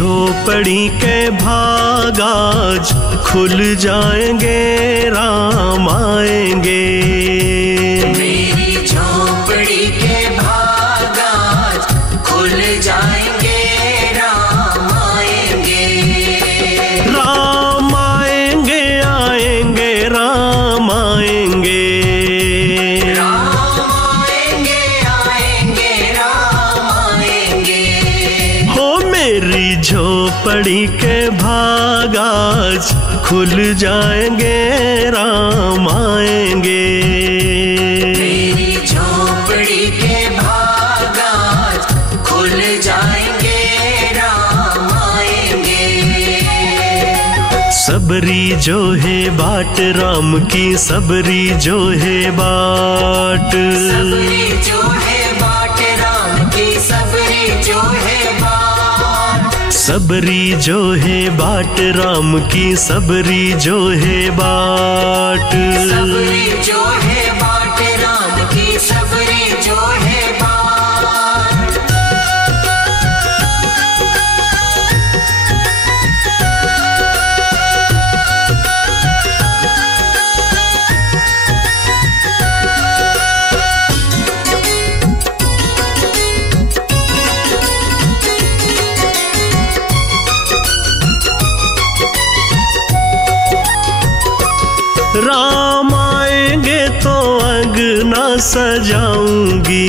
झोपड़ी के भाग आज खुल जाएंगे, राम आएंगे। मेरी झोपड़ी के भाग आज खुल जाएंगे, राम आएंगे। राम आएंगे, आएंगे राम आएंगे। राम आएंगे, आएंगे राम आएंगे। हो मेरी झोपड़ी के भाग आज खुल जाएंगे, राम आएंगे। मेरी झोपड़ी के भाग आज खुल जाएंगे, राम आएंगे। सबरी जो है बाट राम की, सबरी जो है बाट। सबरी जो है बाट राम की, सबरी जो है बाट। सबरी जो है बाट राम की, सबरी जो है बाट। सबरी जो है बाट राम की, सबरी जो है बाट। राम आएंगे तो अंगना सजाऊंगी।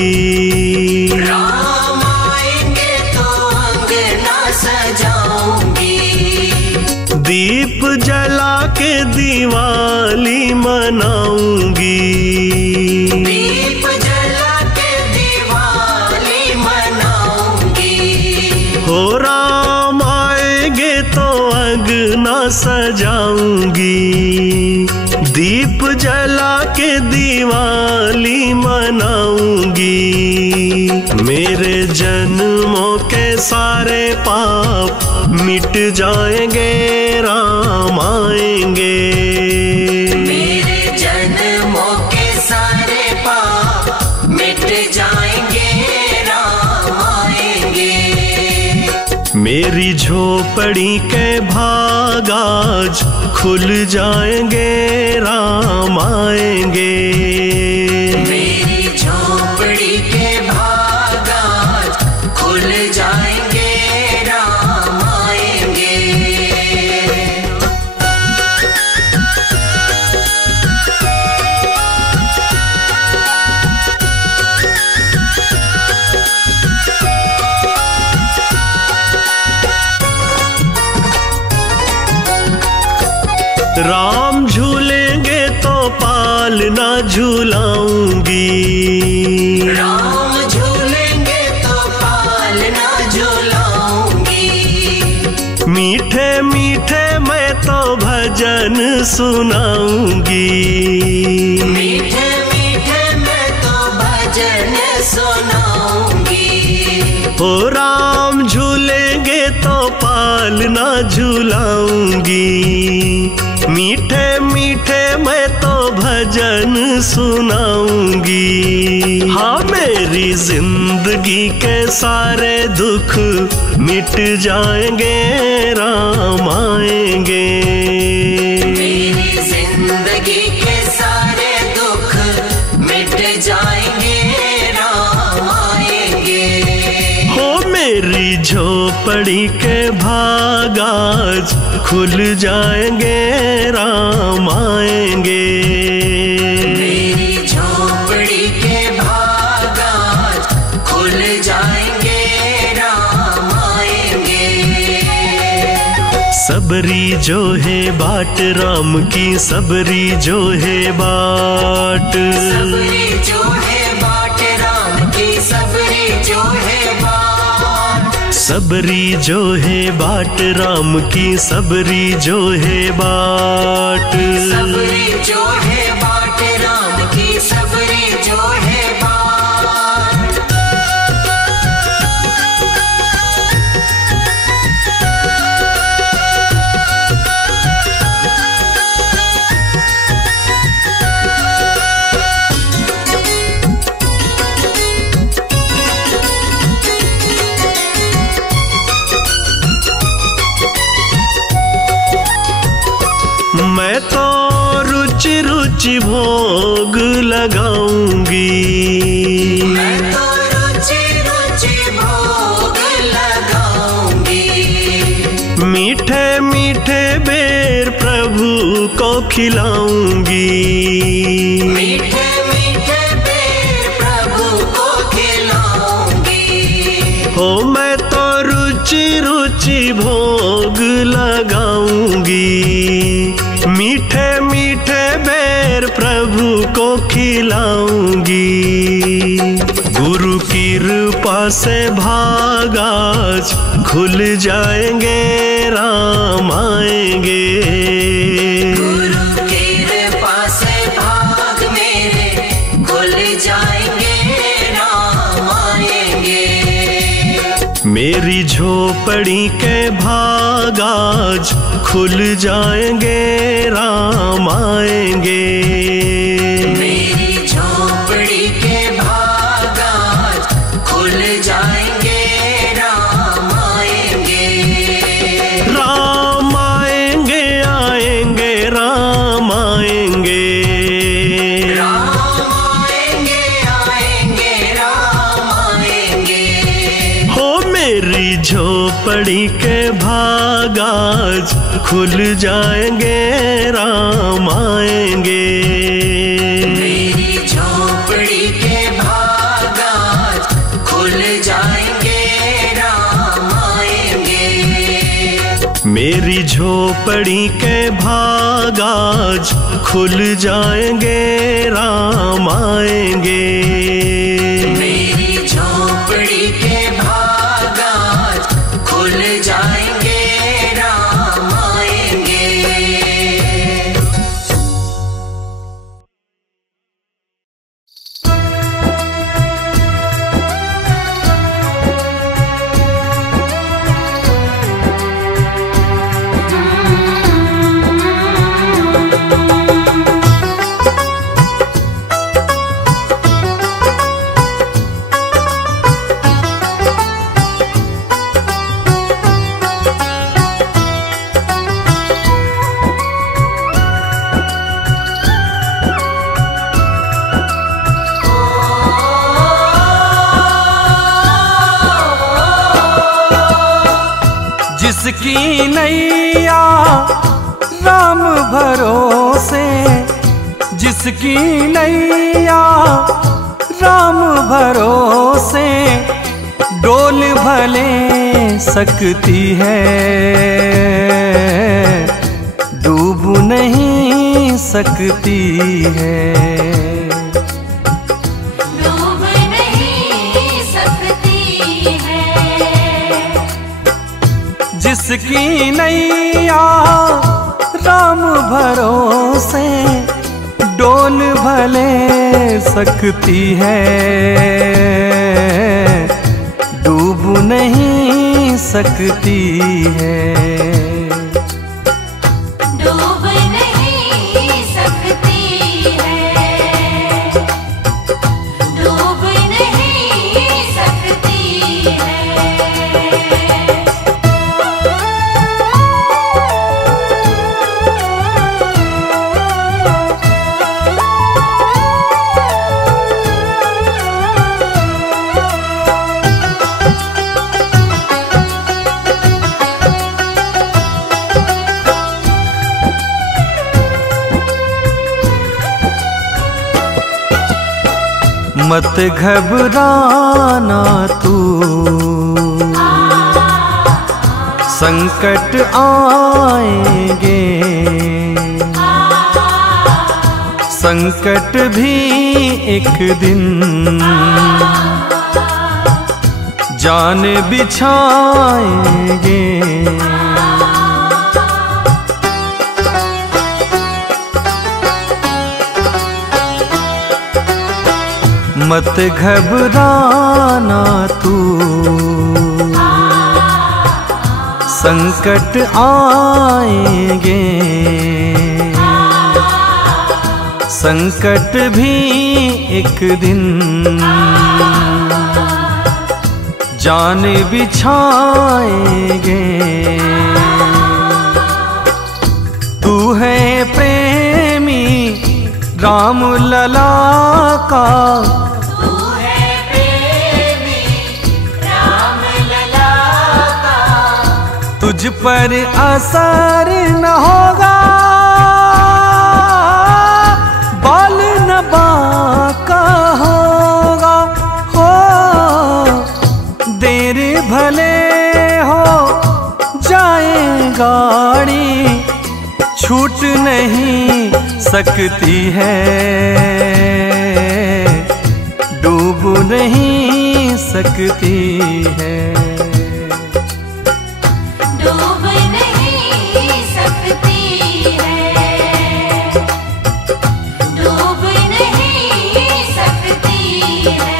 राम आएंगे तो अंगना सजाऊंगी। दीप जला के दिवाली मनाऊंगी। दीप जला के दिवाली मनाऊंगी। हो राम आएंगे तो अंगना सजाऊंगी। दीप जला के दिवाली मनाऊंगी। मेरे जन्मों के सारे पाप मिट जाएंगे, राम आएंगे। मेरे जन्मों के सारे पाप मिट जाएंगे, राम आएंगे। मेरी झोपड़ी के भाग आज खुल जाएंगे, राम आएंगे। मेरी झोपड़ी के भाग आज खुल जाएंगे, राम आएंगे। राम झूलेंगे तो पालना झूलाऊंगी। राम झूलेंगे तो पालना झूलाऊंगी। मीठे मीठे मैं तो भजन सुनाऊंगी। मीठे मीठे मैं तो भजन सुनाऊंगी। हो राम झूलेंगे तो पालना झूलाऊंगी। मीठे मीठे मैं तो भजन सुनाऊंगी। हाँ मेरी जिंदगी के सारे दुख मिट जाएंगे, राम आएंगे। मेरी जिंदगी के सारे दुख मिट जाएंगे, राम आएंगे। हो मेरी झोपड़ी के भाग आज खुल जाएंगे, राम आएंगे। मेरी झोपड़ी के भाग आज खुल जाएंगे, राम आएंगे। सबरी जो है बाट राम की, सबरी जो है बाट। सबरी जो है बाट राम की, सबरी जो है बाट। सबरी जो है बाट राम की, सबरी जो है बाट। सबरी जो है बाट राम की, सबरी जो है बाट। रुचि भोग लगाऊंगी। मैं तो रुचि रुचि भोग लगाऊंगी। मीठे मीठे बेर प्रभु को खिलाऊंगी। मीठे मीठे बेर प्रभु को खिलाऊंगी। हो मैं तो रुचि रुचि भोग लगाऊंगी। मीठे मीठे बेर प्रभु को खिलाऊंगी। गुरु की कृपा से भाग आज खुल जाएंगे, राम आएंगे। गुरु की कृपा से भाग मेरे खुल जाएंगे, राम आएंगे। मेरी झोपड़ी के भाग आज खुल जाएंगे, राम आएंगे। मेरी झोपड़ी के भाग आज खुल जाएंगे, राम आएंगे। राम आएंगे, आएंगे, राम आएंगे। राम आएंगे, आएंगे, राम आएंगे। हो मेरी झोपड़ी के भाग आज खुल जाएंगे, राम आएंगे। मेरी झोपड़ी के भाग आज खुल जाएंगे, राम आएंगे। मेरी झोपड़ी के भाग आज खुल जाएंगे, राम आएंगे। मेरी झोपड़ी के भाग आज खुल जाएंगे, राम आएंगे। जिसकी नैया राम भरोसे, जिसकी नैया राम भरोसे, डोल भले सकती है, डूब नहीं सकती है। डूब नहीं सकती है। जिसकी नैया राम भरोसे, डोल भले सकती है, डूब नहीं सकती है। डूब नहीं सकती है। डूब नहीं सकती है। मत घबराना तू, संकट आएंगे, संकट भी एक दिन जान बिछाएंगे। मत घबराना तू, संकट आएंगे, संकट भी एक दिन जान बिछाएंगे। तू है प्रेमी राम लला का, तू है प्रेमी राम लला का, तुझ पर असर न होगा बाल न बाका होगा। हो देर भले हो जाए गाड़ी, छूट नहीं सकती है, डूब नहीं सकती है। डूब नहीं सकती है, डूब नहीं सकती है।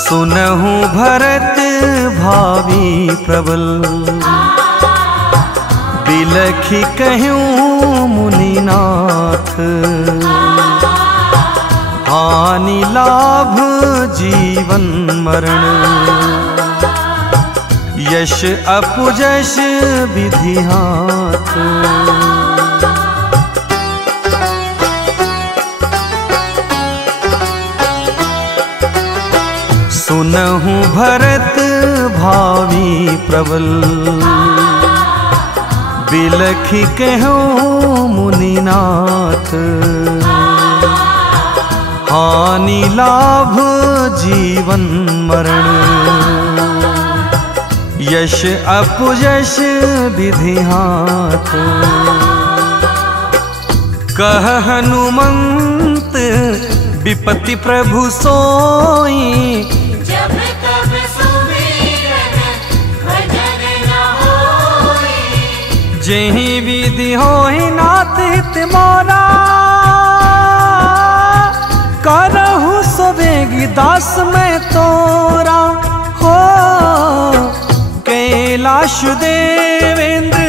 सुनहु भरत भावी प्रबल, बिलखी कहूँ मुनिनाथ। हानि लाभ जीवन मरण, यश अपजश विधि हाथ। सुनहु भरत भावी प्रबल, बिलखी कहूँ मुनिनाथ। हानि लाभ जीवन मरण, यश अपयश विधि हाथ। कह हनुमंत विपत्ति प्रभु सोई, जब तब सुमिरन भजन न होई। जेहि विधि होई नाथ हित मोरा, करहु सवेगी दास मैं तोरा। हो कैलाश देवेंद्र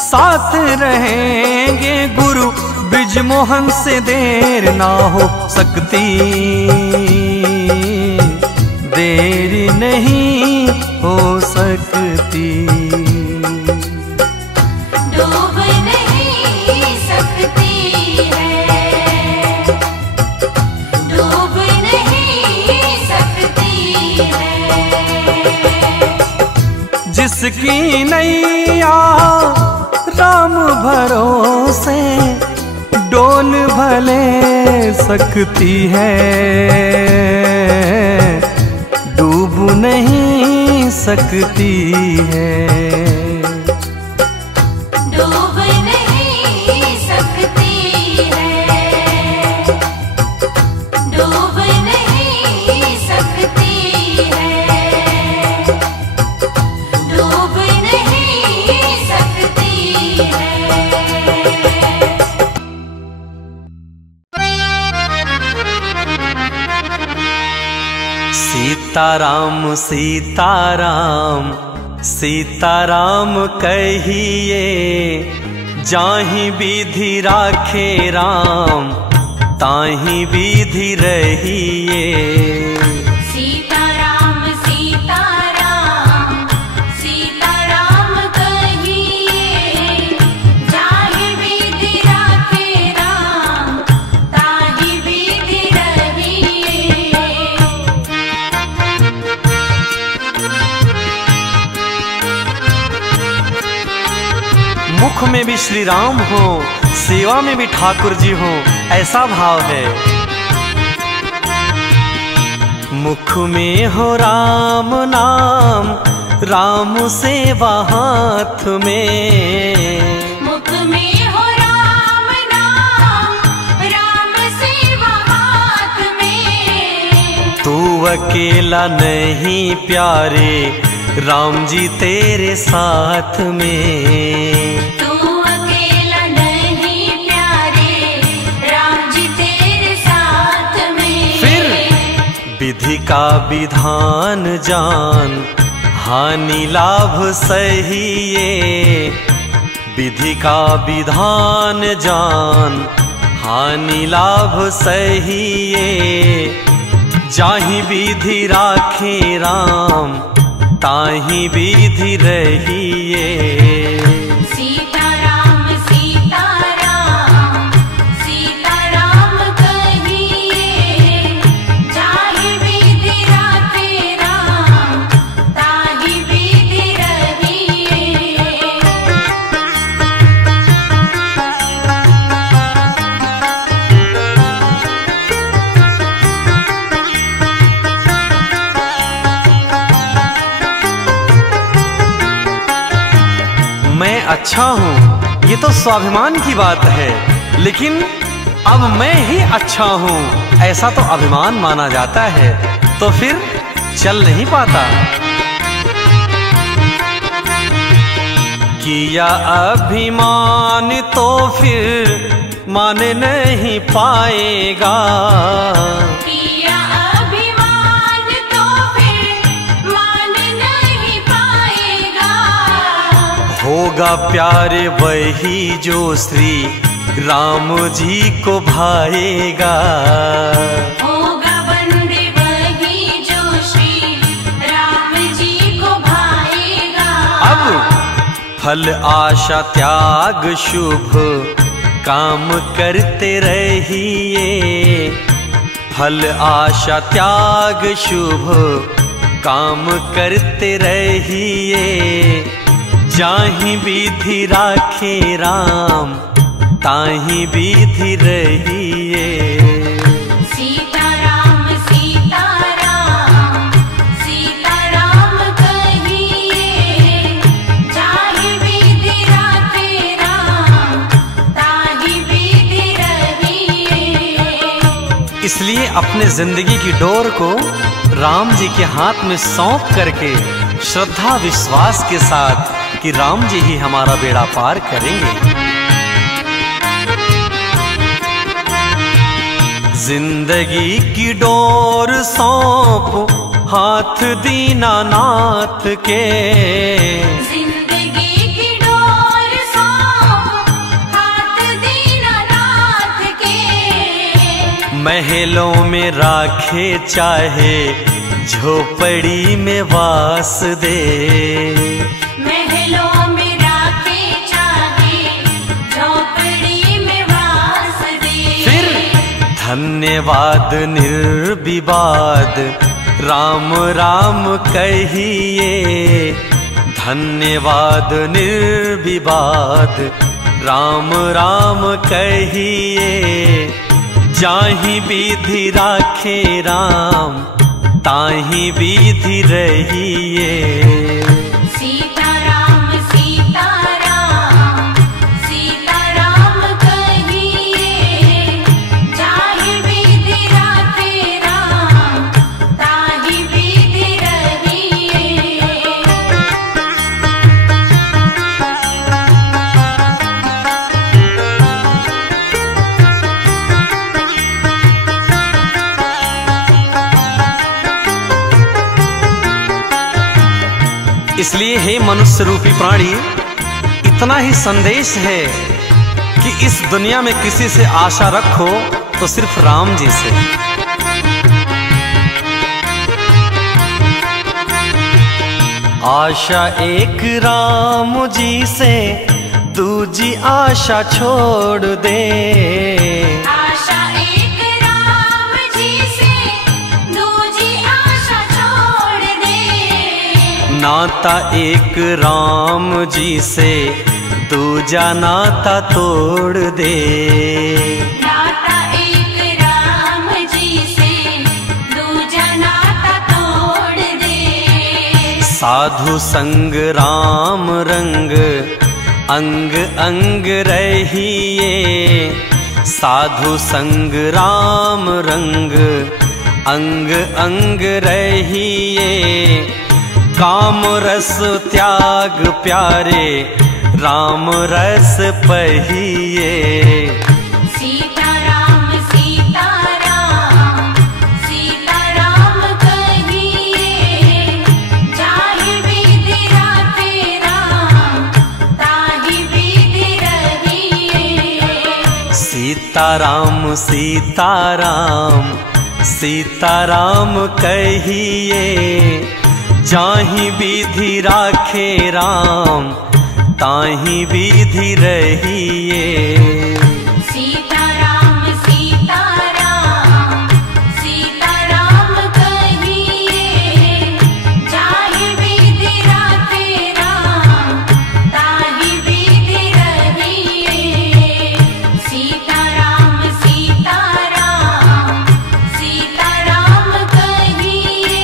साथ रहेंगे, गुरु ब्रिजमोहन से देर ना हो सकती। देर नहीं हो सकती, डूब नहीं सकती है, डूब नहीं सकती है। जिसकी नैया राम भरोसे, डोल भले सकती है, डूब नहीं सकती है। डूब नहीं सकती है, डूब नहीं सकती है, डूब नहीं सकती है। सीताराम सीताराम सीताराम कहिए, जाहि विधि राखे राम ताहि विधि रहिए। सीताराम सीताराम सीताराम कहिए, जाहि विधि राखे राम ताहि विधि रहिए। मुख में भी श्री राम हो, सेवा में भी ठाकुर जी हो, ऐसा भाव है। मुख में हो राम नाम, राम सेवा हाथ में। मुख में हो राम नाम, राम सेवा हाथ में। तू अकेला नहीं प्यारे, राम जी तेरे साथ में। तू अकेला नहीं प्यारे, राम जी तेरे साथ में। फिर विधि का विधान जान, हानि लाभ सहिए। विधि का विधान जान, हानि लाभ सहिए। जाहि विधि राखे राम, ताहि विधि रहिए। सीताराम सीताराम, सीताराम कहिए। जाहि विधि राखे राम, ताहि विधि रहिए। मैं अच्छा हूँ ये तो स्वाभिमान की बात है, लेकिन अब मैं ही अच्छा हूँ ऐसा तो अभिमान माना जाता है, तो फिर चल नहीं पाता। किया अभिमान तो फिर मान नहीं पाएगा। किया अभिमान तो फिर मान नहीं पाएगा। होगा प्यारे वही जो श्री राम जी को भाएगा। होगा बंदे वही जो श्री राम जी को भाएगा। अब फल आशा त्याग शुभ काम करते रहिए। फल आशा त्याग शुभ काम करते रहिए। जाहि विधि राखे राम, ताहि विधि रहिए। सीताराम सीताराम, सीताराम कहिए। जाहि विधि राखे राम, ताहि विधि रहिए। इसलिए अपने जिंदगी की डोर को राम जी के हाथ में सौंप करके श्रद्धा विश्वास के साथ कि राम जी ही हमारा बेड़ा पार करेंगे। जिंदगी की डोर सौंप हाथ दीनानाथ के। जिंदगी की डोर सौंप हाथ दीनानाथ के। महलों में राखे चाहे झोपड़ी में वास दे। महलों में राखे चाहे झोपड़ी में वास दे। फिर धन्यवाद निर्विवाद राम राम कहिए। धन्यवाद निर्विवाद राम राम कहिए। जाहि विधि राखे राम, ताहि विधि रहिए। सीताराम सीताराम, सीताराम कहिए। जाहि विधि राखे राम, ताहि विधि रहिए। इसलिए हे मनुष्य रूपी प्राणी, इतना ही संदेश है कि इस दुनिया में किसी से आशा रखो तो सिर्फ राम जी से। आशा एक राम जी से, दूजी आशा छोड़ दे। आशा एक राम जी से, दूजी आशा छोड़ दे। नाता एक राम जी से, दूजा नाता तोड़ दे। नाता एक राम जी से, दूजा नाता तोड़ दे। साधु संग राम रंग, अंग अंग रहिए। साधु संग राम रंग, अंग अंग रहिए। काम रस त्याग प्यारे राम रस पहिए। सीताराम सीताराम सीताराम कहिए, जाहि विधि राखे राम ताहि विधि रहिए। सीताराम सीताराम सीताराम कहिए, जाहि विधि राखे राम ताहि विधि रहिए। सीताराम सीताराम सीताराम कहिए, जाहि विधि राखे राम ताहि विधि रहिए। सीताराम सीताराम सीताराम कहिए,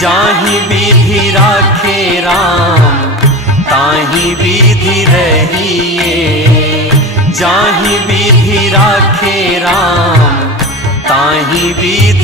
जाहि विधि राखे राम ताहि विधि रहिए। जाहि विधि राखे राम ताहि विधि